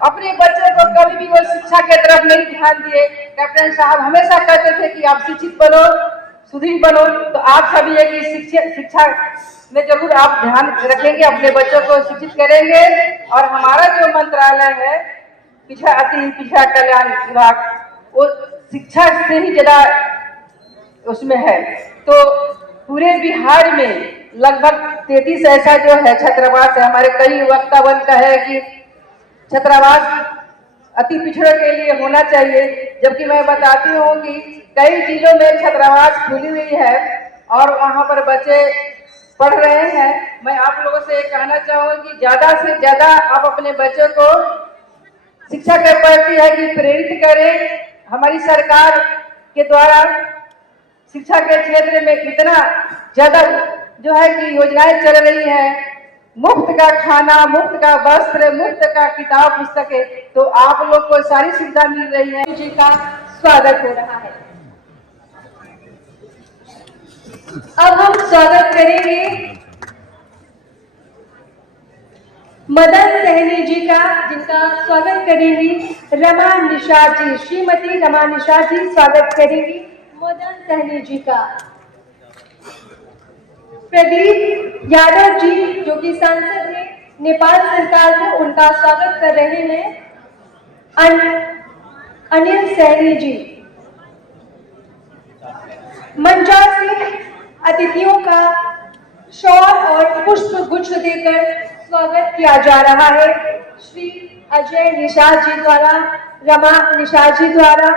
अपने बच्चे को कभी भी वो शिक्षा के तरफ नहीं ध्यान दिए। कैप्टन साहब हमेशा कहते थे कि आप शिक्षित बनो, सुदृढ़ बनो। तो आप सभी है कि शिक्षा में जरूर आप ध्यान रखेंगे, अपने बच्चों को शिक्षित करेंगे। और हमारा जो मंत्रालय है पिछड़ा कल्याण विभाग, वो शिक्षा से ही ज्यादा उसमें है। तो पूरे बिहार में लगभग 33 ऐसा जो है छात्रावास है। हमारे कई वक्तावन का है कि छात्रावास अति पिछड़े के लिए होना चाहिए, जबकि मैं बताती हूँ कि कई जिलों में छात्रावास खुली हुई है और वहाँ पर बच्चे पढ़ रहे हैं। मैं आप लोगों से कहना चाहूँगी कि ज्यादा से ज्यादा आप अपने बच्चों को शिक्षा के प्रति है कि प्रेरित करें। हमारी सरकार के द्वारा शिक्षा के क्षेत्र में इतना ज्यादा जो है कि योजनाएं चल रही है, मुफ्त का खाना, मुफ्त का वस्त्र, मुफ्त का किताब पुस्तकें, तो आप लोग को सारी सुविधा मिल रही है। जी का स्वागत हो रहा है। अब हम स्वागत करेंगे मदन सहनी जी का, जिनका स्वागत करेंगी रमा निषाद जी। श्रीमती रमा निषाद जी स्वागत करेंगी मदन सहनी जी का। प्रदीप यादव जी जो कि सांसद है नेपाल सरकार को, उनका स्वागत कर रहे हैं अनिल सहनी जी। मंचा से अतिथियों का शॉल और पुष्प गुच्छ देकर स्वागत किया जा रहा है श्री अजय निषाद जी द्वारा, रमा निषाद जी द्वारा।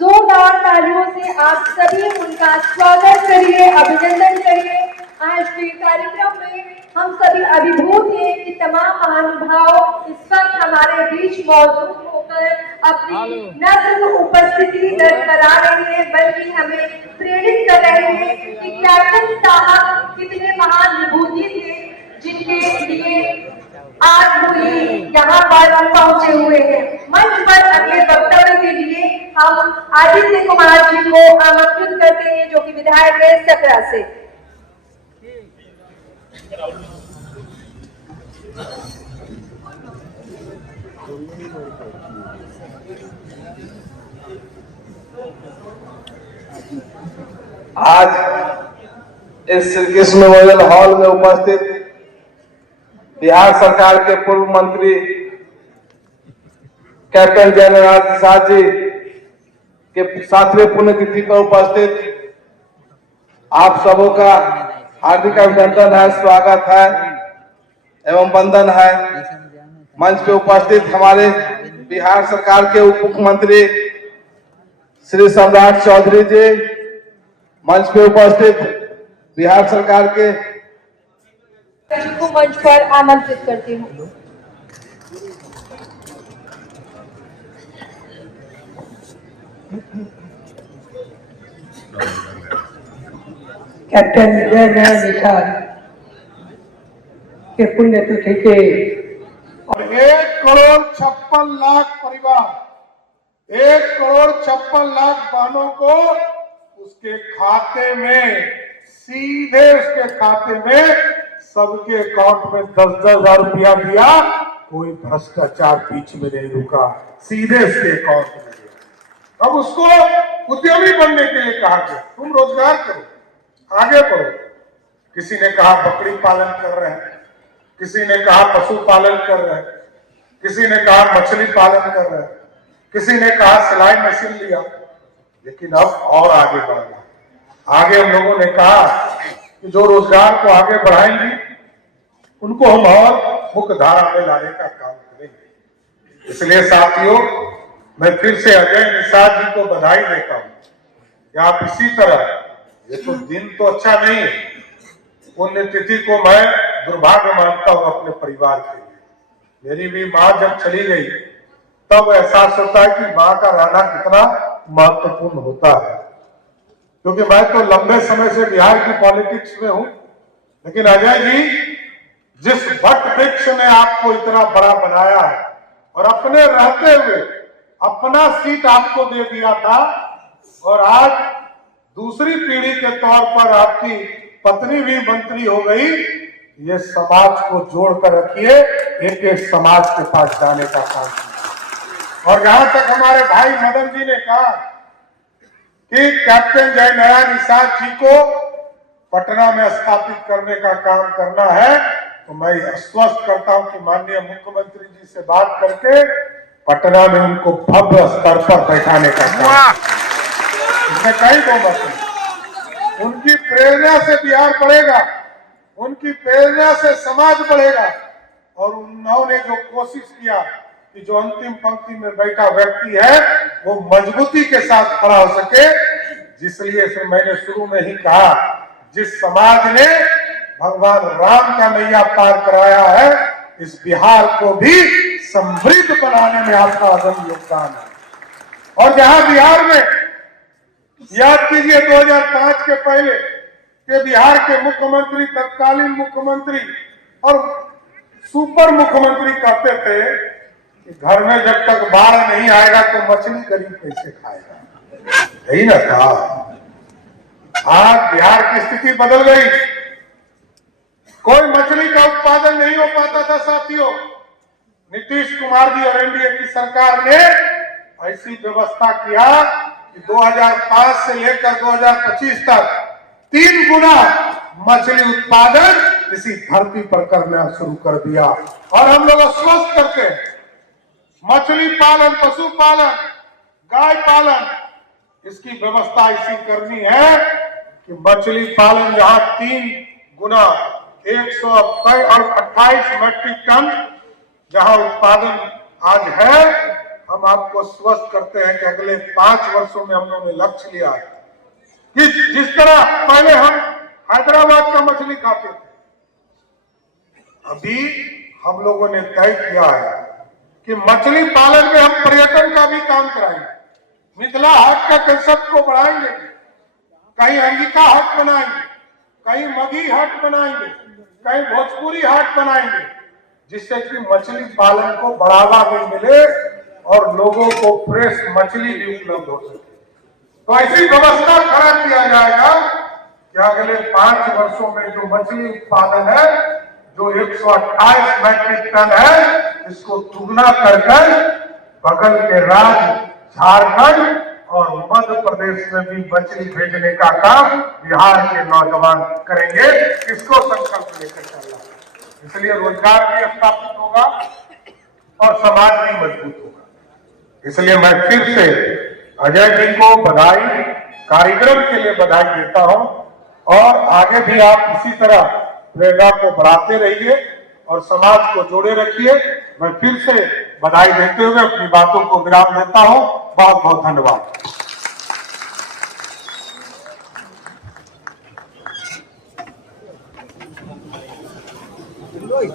जोरदार तालियों से आप सभी उनका स्वागत करिए, अभिनंदन करिए। आज के कार्यक्रम में हम सभी अभिभूत हैं कि तमाम महानुभाव इस वक्त हमारे बीच मौजूद होकर अपनी न सिर्फ उपस्थिति दर्ज करा रहे हैं, बल्कि हमें प्रेरित कर रहे हैं कि कैप्टन साहब कितने महान विभूति थे, जिनके लिए आज वो यहाँ पर पहुंचे हुए हैं। मंच पर अगले वक्तव्य के लिए हम आदित्य कुमार जी को आमंत्रित करते हैं, जो कि विधायक है सकरा से। आज इस श्री कृष्ण मेमोरियल हॉल में उपस्थित बिहार सरकार के पूर्व मंत्री कैप्टन जयनारायण प्रसाद जी के 7वें पुण्यतिथि पर उपस्थित आप सबों का हार्दिक अभिनंदन है, स्वागत है एवं वंदन है। मंच पे उपस्थित हमारे बिहार सरकार के उप मुख्यमंत्री श्री सम्राट चौधरी जी, मंच पे उपस्थित बिहार सरकार के को मंच पर आमंत्रित करती हूँ। कैप्टन जयनारायण निषाद के पुण्यतिथि के 1,56,00,000 परिवार, 1,56,00,000 बहनों को उसके खाते में, सीधे उसके खाते में, सबके अकाउंट में 10,000 रुपया दिया। कोई भ्रष्टाचार बीच में नहीं रुका, सीधे उसके अकाउंट में दिया। अब उसको उद्यमी बनने के लिए कहा गया, तुम रोजगार करो, आगे बढ़ो। किसी ने कहा बकरी पालन कर रहे हैं, किसी ने कहा पशु पालन कर रहे हैं, किसी ने कहा मछली पालन कर रहे हैं, किसी ने कहा सिलाई मशीन लिया। लेकिन अब और आगे बढ़ना, आगे हम लोगों ने कहा कि जो रोजगार को आगे बढ़ाएंगे उनको हम और मुख्य धारा में लाने का काम करेंगे। इसलिए साथियों, मैं फिर से अजय निषाद जी को बधाई देता हूं कि आप इसी तरह, ये तो दिन तो अच्छा नहीं है, पुण्यतिथि को मैं दुर्भाग्य मानता हूं अपने परिवार के लिए। मेरी भी माँ जब चली गई तब एहसास होता है कि माँ का रहना कितना महत्वपूर्ण होता है। क्योंकि मैं तो लंबे समय से बिहार की पॉलिटिक्स में हूं, लेकिन अजय जी, जिस वट वृक्ष ने आपको इतना बड़ा बनाया है और अपने रहते हुए अपना सीट आपको दे दिया था, और आज दूसरी पीढ़ी के तौर पर आपकी पत्नी भी मंत्री हो गई, ये समाज को जोड़ कर रखिए, एक एक समाज के पास जाने का काम कीजिए। और जहां तक हमारे भाई मदन जी ने कहा कि कैप्टन जयनारायण निषाद जी को पटना में स्थापित करने का काम करना है, तो मैं आश्वस्त करता हूं कि माननीय मुख्यमंत्री जी से बात करके पटना में उनको भव्य स्तर पर बैठाने का काम, इसमें कई दो मत नहीं। उनकी प्रेरणा से बिहार बढ़ेगा, उनकी प्रेरणा से समाज बढ़ेगा। और उन्होंने जो कोशिश किया कि जो अंतिम पंक्ति में बैठा व्यक्ति है वो मजबूती के साथ खड़ा हो सके, जिसलिए फिर मैंने शुरू में ही कहा, जिस समाज ने भगवान राम का नैया पार कराया है, इस बिहार को भी समृद्ध बनाने में आपका अहम योगदान है। और जहां बिहार में, याद कीजिए 2005 के पहले के बिहार के मुख्यमंत्री, तत्कालीन मुख्यमंत्री और सुपर मुख्यमंत्री कहते थे कि घर में जब तक बाढ़ नहीं आएगा तो मछली गरीब कैसे खाएगा, यही ना था। आज बिहार की स्थिति बदल गई, कोई मछली का उत्पादन नहीं हो पाता था साथियों। नीतीश कुमार जी और एनडीए की सरकार ने ऐसी व्यवस्था किया कि 2005 से लेकर 2025 तक 3 गुना मछली उत्पादन इसी धरती पर करना शुरू कर दिया। और हम लोग आश्वस्त करते हैं, मछली पालन, पशुपालन, गाय पालन, इसकी व्यवस्था ऐसी करनी है कि मछली पालन जहां 3 गुना 128 मैट्रिक टन जहां उत्पादन आज है, हम आपको स्वस्थ करते हैं कि अगले 5 वर्षों में हम लोगों ने लक्ष्य लिया है कि जिस तरह पहले हम हैदराबाद का मछली खाते थे, अभी हम लोगों ने तय किया है कि मछली पालन में हम पर्यटन का भी काम कराएंगे। मिथिला हाट का कंसेप्ट को बढ़ाएंगे, कहीं अंगिका हाट बनाएंगे, कहीं मगही हाट बनाएंगे, कहीं भोजपुरी हाट बनाएंगे, जिससे कि मछली पालन को बढ़ावा भी मिले और लोगों को फ्रेश मछली भी उपलब्ध हो सके। तो ऐसी व्यवस्था खड़ा किया जाएगा कि अगले 5 वर्षों में जो मछली उत्पादन है, जो 128 मैट्रिक टन है, इसको दुगना कर बगल के राज्य झारखंड और मध्य प्रदेश में भी मछली भेजने का काम बिहार के नौजवान करेंगे। इसको संकल्प लेकर चलना, इसलिए रोजगार भी स्थापित होगा और समाज भी मजबूत होगा। इसलिए मैं फिर से अजय जी को बधाई, कार्यक्रम के लिए बधाई देता हूं और आगे भी आप इसी तरह प्रेरणा को बढ़ाते रहिए और समाज को जोड़े रखिए। मैं फिर से बधाई देते हुए अपनी बातों को विराम देता हूं। बहुत बहुत धन्यवाद।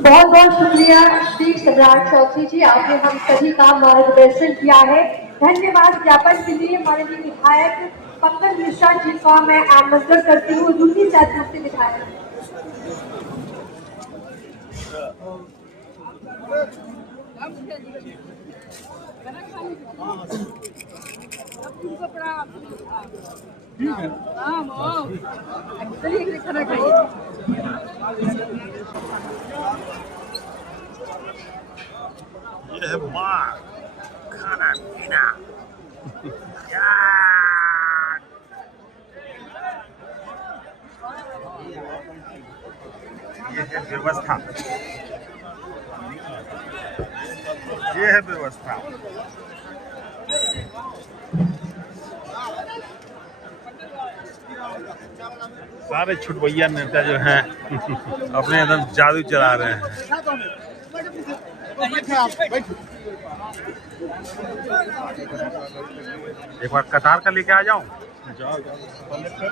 बहुत बहुत शुक्रिया श्री सम्राट चौधरी जी, आपने हम सभी का मार्गदर्शन किया है। धन्यवाद ज्ञापन के लिए माननीय विधायक पंकज मिश्रा जी का मैं आमंत्रण करती हूँ, दूसरी से विधायक। ये है माँ खाना पीना। ये है व्यवस्था, ये है व्यवस्था। सारे छुटवैया नेता जो हैं अपने एकदम जादू चला रहे हैं। एक बार कतार का लेके आ जाऊं,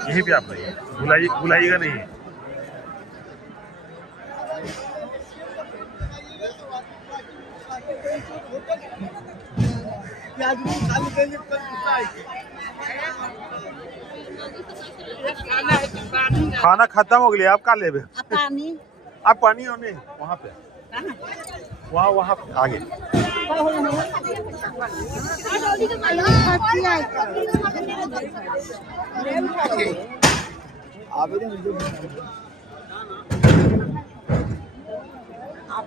यहीं पे आप नहीं बुलाइएगा नहीं। खाना खत्म हो गया, आप का लेबे? पानी, आप पानी होने वहाँ पे, वहाँ पे आगे।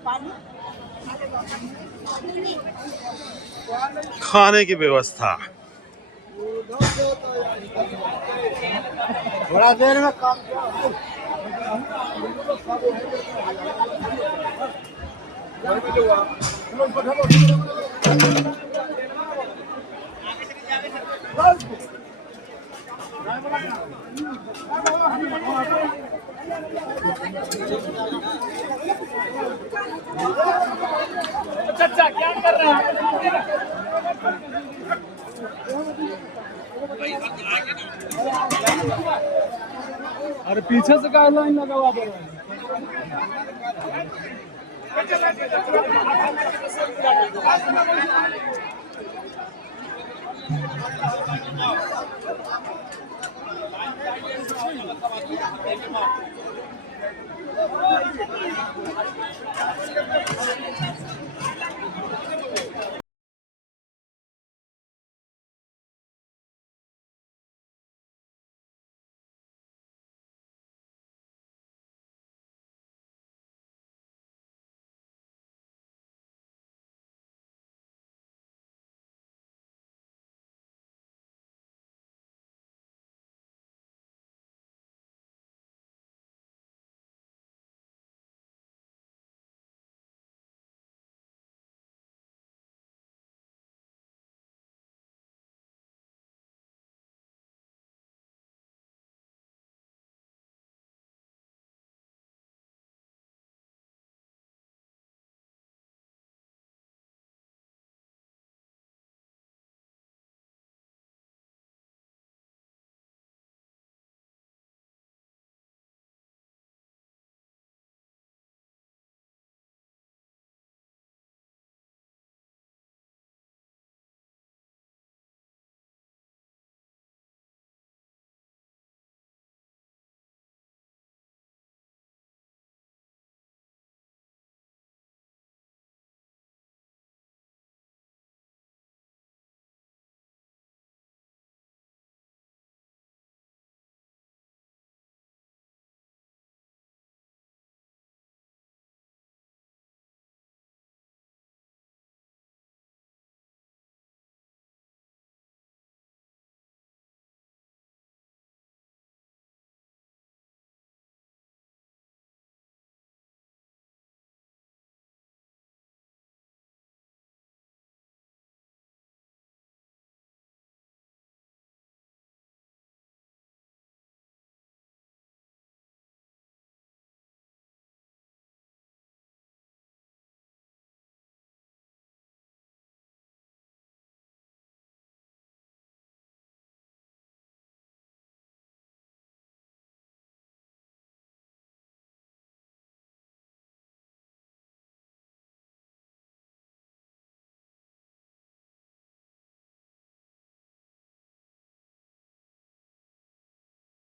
पानी खाने की व्यवस्था। थोड़ा देर में काम चाचा क्या कर रहे हैं? अरे पीछे से का लाइन लगा हुआ है।